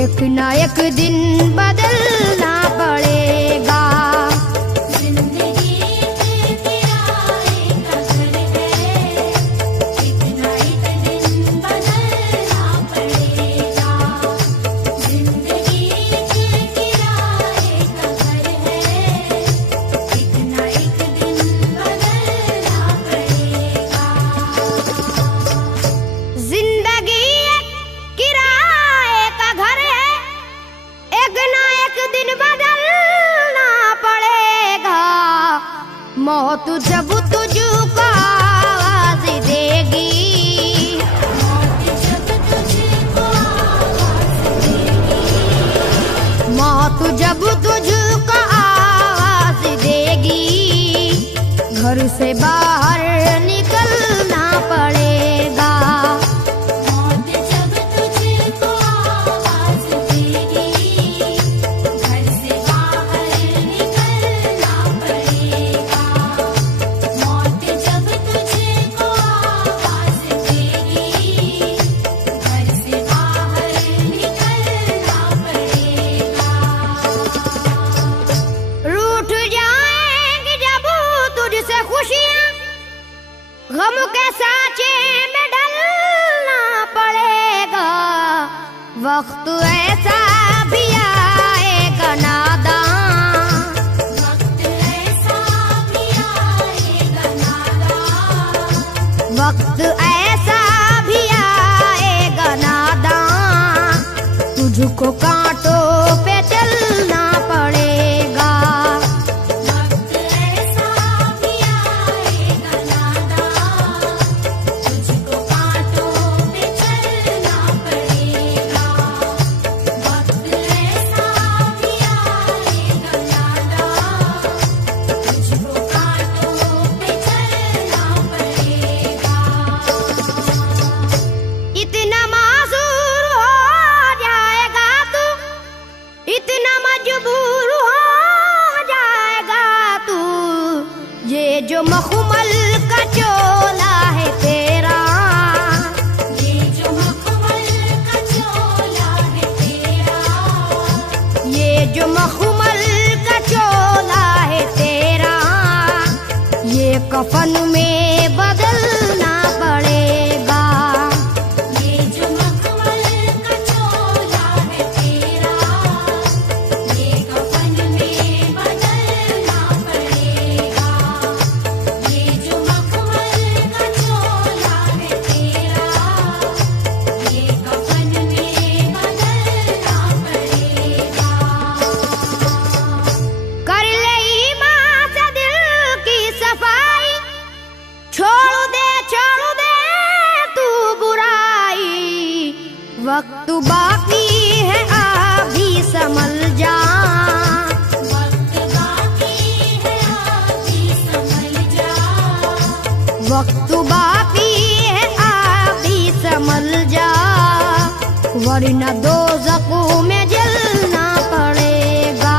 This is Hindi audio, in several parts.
एक ना एक दिन बदलना पड़ेगा। मौत जब तुझको आवाज देगी, मौत जब तुझको आवाज देगी, घर से बाहर निकलना पड़ेगा। गम के साँचे में ढलना पड़ेगा, वक्त ऐसा भी आएगा नादान, वक्त ऐसा भी आएगा नादान, वक्त ऐसा भी आएगा नादान, तुझको कांटों पे चलना पड़ेगा। जो मखमल का चोला है तेरा, ये जो मखमल का चोला है तेरा, ये जो मखमल का चोला है तेरा, ये कफन में बदलना पड़ेगा। ये जो मखमल का चोला है तेरा, ये कफन में बदलना पड़ेगा। वक्त बाकी है अभी संभल जा, वक्त बाकी है अभी संभल जा, वक्त बाकी है अभी संभल जा, वरना दोज़ख में जलना पड़ेगा।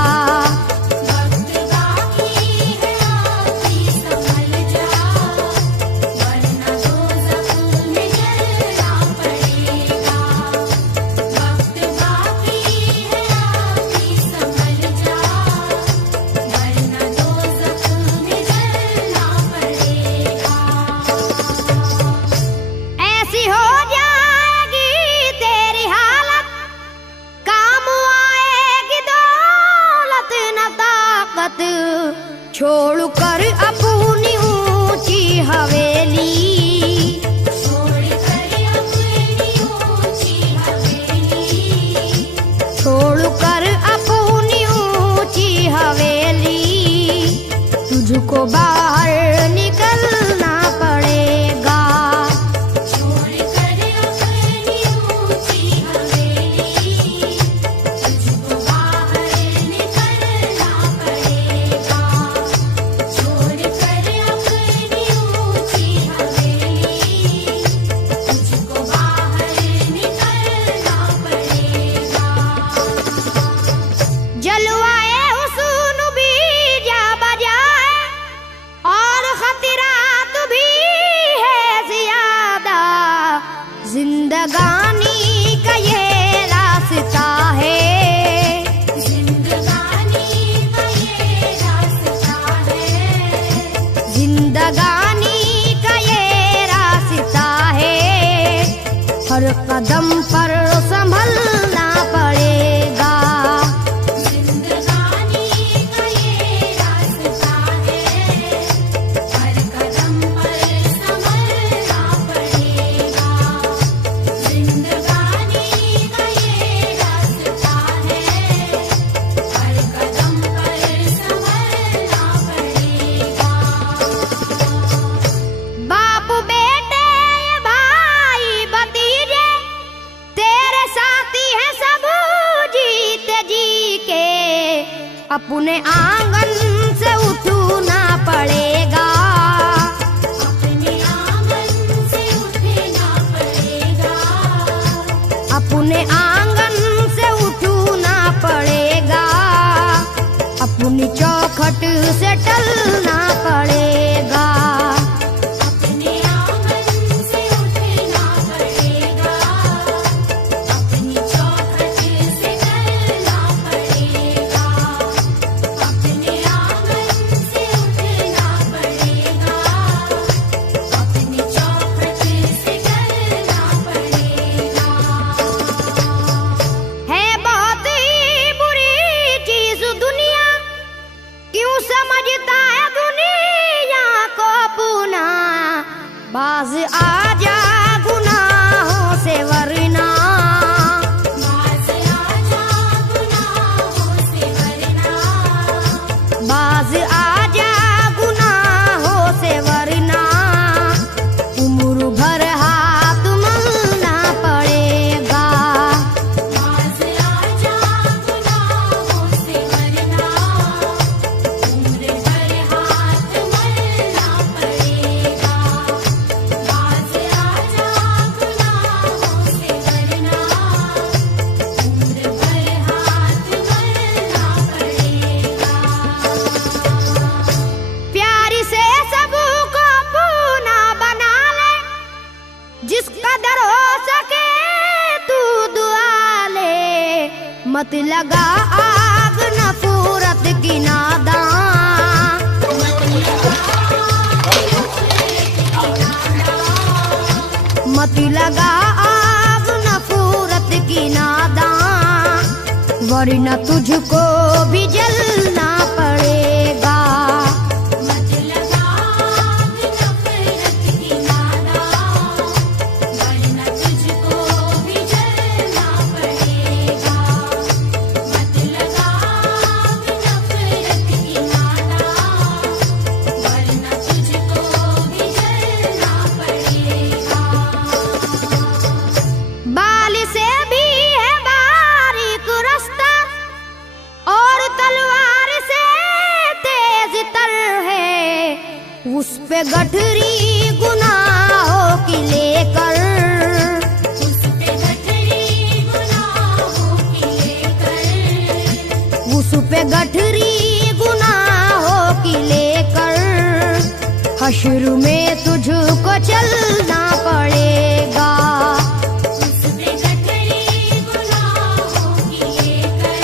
वक्त बाकी है अभी संभल जा, वरना दोज़ख में जलना पड़ेगा। छोड़ कर अपनी ऊंची हवेली, छोड़ कर अपनी ऊंची हवेली, छोड़ कर अपनी ऊंची हवेली, तुझको बाहर निकलना पड़ेगा। छोड़ कर अपनी ऊंची हवेली, तुझको बाहर निकलना पड़ेगा। अपने आंगन से उठना पड़ेगा। अपने आंगन से उठना पड़ेगा। अपने आंगन से उठना पड़ेगा। अपनी चौखट से टलना पड़ेगा। अपने आंगन से उठना पड़ेगा। अपनी चौखट से टलना पड़ेगा। अपने आंगन से उठना पड़ेगा। अपनी चौखट से टलना पड़ेगा। है बहुत ही बुरी चीज दुनिया, क्यों समझता है दुनिया को अपना। बाज आजा गुनाहों से वरना। बाज आजा गुनाहों से वरना। बाज आजा गुनाहों से वरना। उम्र भर हाथ मलना पड़ेगा। बाज आजा गुनाहों से वरना। उम्र भर हाथ मलना पड़ेगा। बाज आजा गुनाहों से वरना। उम्र भर हाथ मलना पड़ेगा। प्यारी से सबको अपना बना ले, जिस कदर हो सके तू दुआ ले। मत लगा आग नफरत की नादान। मत लगा आग नफरत की नादान, वरना तुझको भी जलना पड़ेगा। मत लगा आग नफरत की नादान, वरना तुझको भी जलना पड़ेगा। मत लगा आग नफरत की नादान, वरना तुझको भी जलना पड़ेगा। बाल से भी है बारीक रास्ता, और तलवार से तेज तर है। उस पे गठरी गुनाहों की लेकर। उस पे गठरी गुनाहों की लेकर। उस पे गठरी गुनाहों की लेकर। हश्र में तुझको चलना पड़ेगा। उस पे गठरी गुनाहों की लेकर।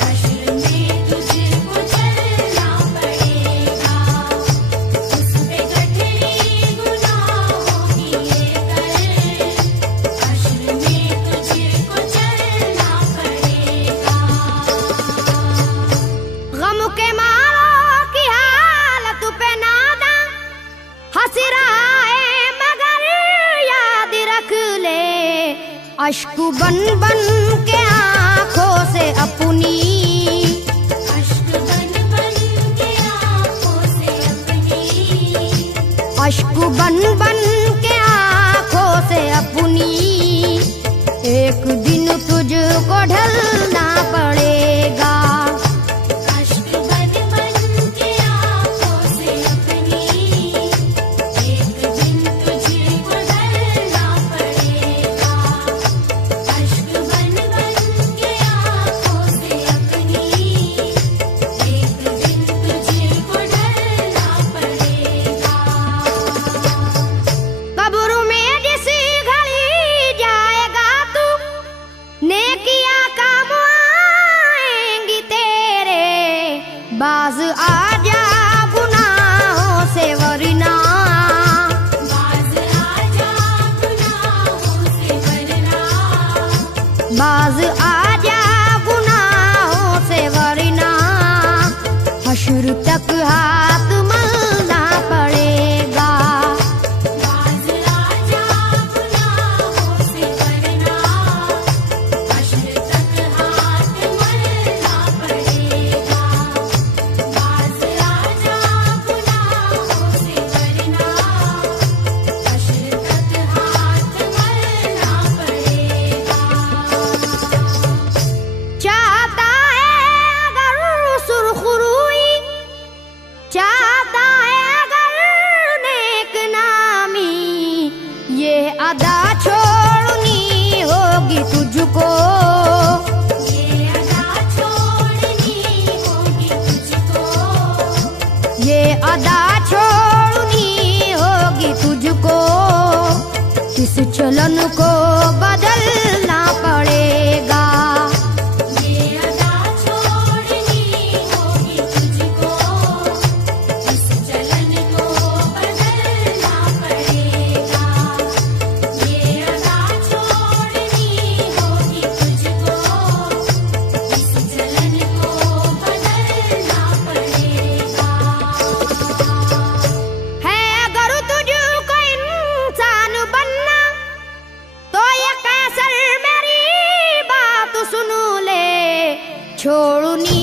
हश्र में तुझको चलना पड़ेगा। उस पे गठरी गुनाहों की लेकर। हश्र में तुझको चलना पड़ेगा। गम के मारों की हालत पे नादा हंस रहा है, मगर याद रख ले। अश्क बन बन के आंखों से अपनी। अश्क बन बन के आँखों से अपनी। अश्क बन बन के आंखों से अपनी। एक दिन तुझको ढलना पड़ेगा। अश्क बन बन के आँखों से अपनी। एक दिन तुझको ढलना पड़ेगा। अश्क बन बन के आँखों से अपनी। एक दिन तुझको ढलना पड़ेगा। कब्र में जिस घड़ी जाएगा तू, नेकियां काम आएंगी तेरे। बाज आजा गुनाहों से वरना। बाज आजा गुनाहों से वरना। बाज आजा गुनाहों से वरना। हश्र तक हाथ मलना पड़ेगा। बाज आजा गुनाहों से वरना। हश्र तक हाथ मलना पड़ेगा। बाज आजा गुनाहों से वरना। हश्र तक हाथ मलना पड़ेगा। चलन को बदलना पड़ेगा। ये अदा छोड़नी होगी तुझको, इस चलन को बदलना पड़ेगा। ये अदा छोड़नी होगी तुझको, इस चलन को बदलना पड़ेगा। है अगर तुझको इंसान बनना तो ये कैसर मेरी बात सुन ले, छोड़नी